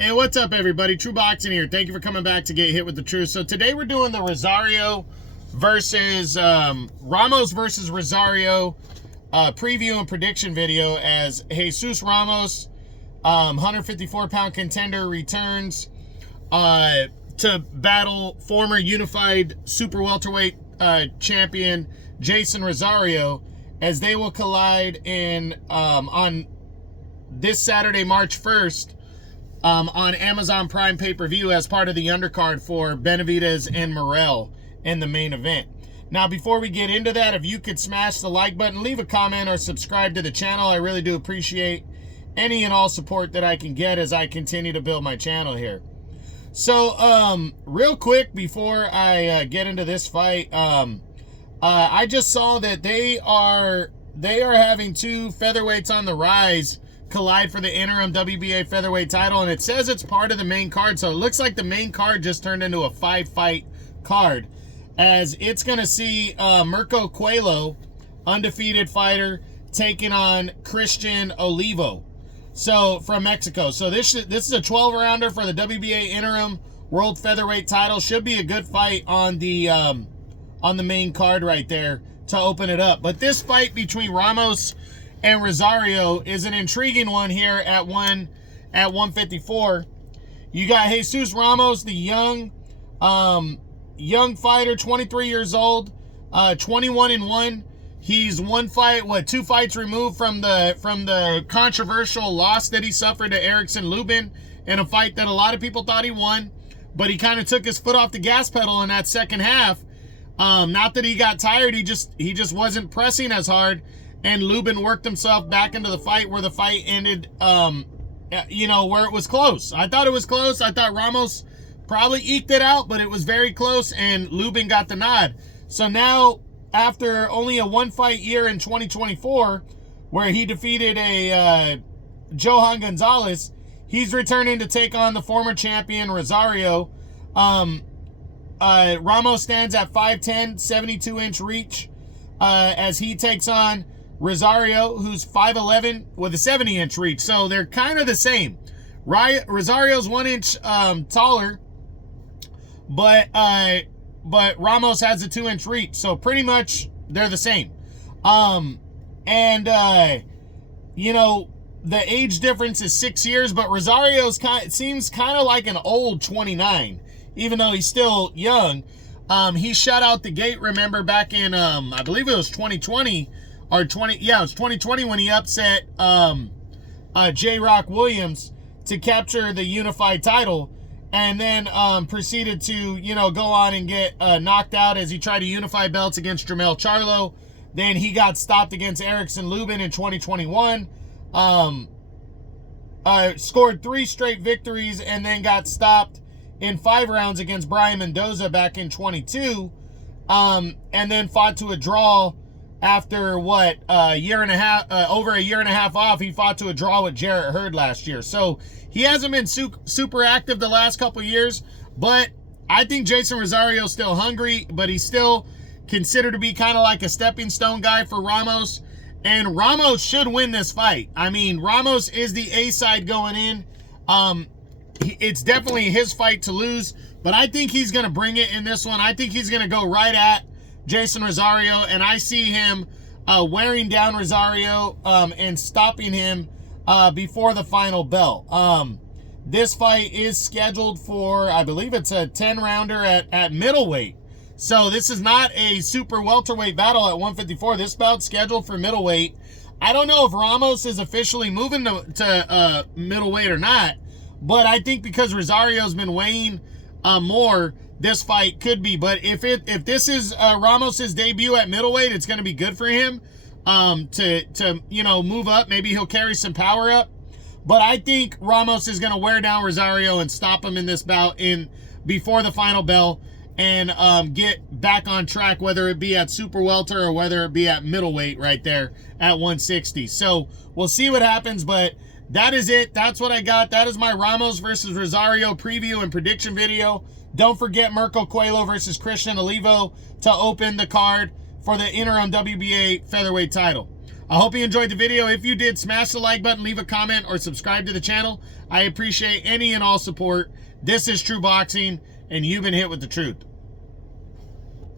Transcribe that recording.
Hey, what's up, everybody? True Boxing here. Thank you for coming back to Get Hit with the Truth. So today we're doing the Rosario versus Ramos versus Rosario preview and prediction video as Jesus Ramos, 154-pound contender, returns to battle former unified super welterweight champion Jason Rosario, as they will collide in on this Saturday, March 1st. On Amazon Prime pay-per-view as part of the undercard for Benavidez and Morrell in the main event. Now, before we get into that, if you could smash the like button, leave a comment, or subscribe to the channel. I really do appreciate any and all support that I can get as I continue to build my channel here. So, real quick before I get into this fight, I just saw that they are having two featherweights on the rise collide for the interim WBA featherweight title, and it says it's part of the main card, so it looks like the main card just turned into a 5-fight card, as it's going to see Mirko Coelho, undefeated fighter, taking on Christian Olivo, so from Mexico. So this is a 12-rounder for the WBA interim world featherweight title. Should be a good fight on the main card right there to open it up. But this fight between Ramos and Rosario is an intriguing one here at 154. You got Jesus Ramos, the young fighter, 23 years old, 21-1. He's two fights removed from the controversial loss that he suffered to Erickson Lubin in a fight that a lot of people thought he won, but he kind of took his foot off the gas pedal in that second half. Not that he got tired, he just wasn't pressing as hard. And Lubin worked himself back into the fight, where the fight ended, where it was close. I thought it was close. I thought Ramos probably eked it out, but it was very close, and Lubin got the nod. So now, after only a one-fight year in 2024, where he defeated a Johan Gonzalez, he's returning to take on the former champion Rosario. Ramos stands at 5'10", 72-inch reach, as he takes on Rosario, who's 5'11" with a 70-inch reach. So they're kind of the same. Rosario's 1 inch taller, but Ramos has a 2-inch reach. So pretty much they're the same. The age difference is 6 years, but Rosario's seems kind of like an old 29, even though he's still young. He shut out the gate, remember, back in I believe it was 2020 or it was 2020 when he upset J. Rock Williams to capture the unified title, and then proceeded to go on and get knocked out as he tried to unify belts against Jermell Charlo. Then he got stopped against Erickson Lubin in 2021. Scored 3 straight victories and then got stopped in 5 rounds against Brian Mendoza back in 22, and then fought to a draw after over a year and a half off. He fought to a draw with Jarrett Hurd last year. So he hasn't been super active the last couple years, but I think Jason Rosario's still hungry, but he's still considered to be kind of like a stepping stone guy for Ramos, and Ramos should win this fight. I mean, Ramos is the A side going in. It's definitely his fight to lose, but I think he's going to bring it in this one. I think he's going to go right at Jason Rosario, and I see him wearing down Rosario and stopping him before the final bell. This fight is scheduled for, I believe it's a 10-rounder at middleweight. So this is not a super welterweight battle at 154. This bout's scheduled for middleweight. I don't know if Ramos is officially moving to middleweight or not, but I think because Rosario's been weighing more, this fight could be. But if this is Ramos's debut at middleweight, it's going to be good for him to move up. Maybe he'll carry some power up. But I think Ramos is going to wear down Rosario and stop him in this bout before the final bell, and get back on track, whether it be at super welter or whether it be at middleweight right there at 160. So we'll see what happens, but that is it. That's what I got. That is my Ramos versus Rosario preview and prediction video. Don't forget Mirko Coelho versus Christian Olivo to open the card for the interim WBA featherweight title. I hope you enjoyed the video. If you did, smash the like button, leave a comment, or subscribe to the channel. I appreciate any and all support. This is True Boxing, and you've been hit with the truth.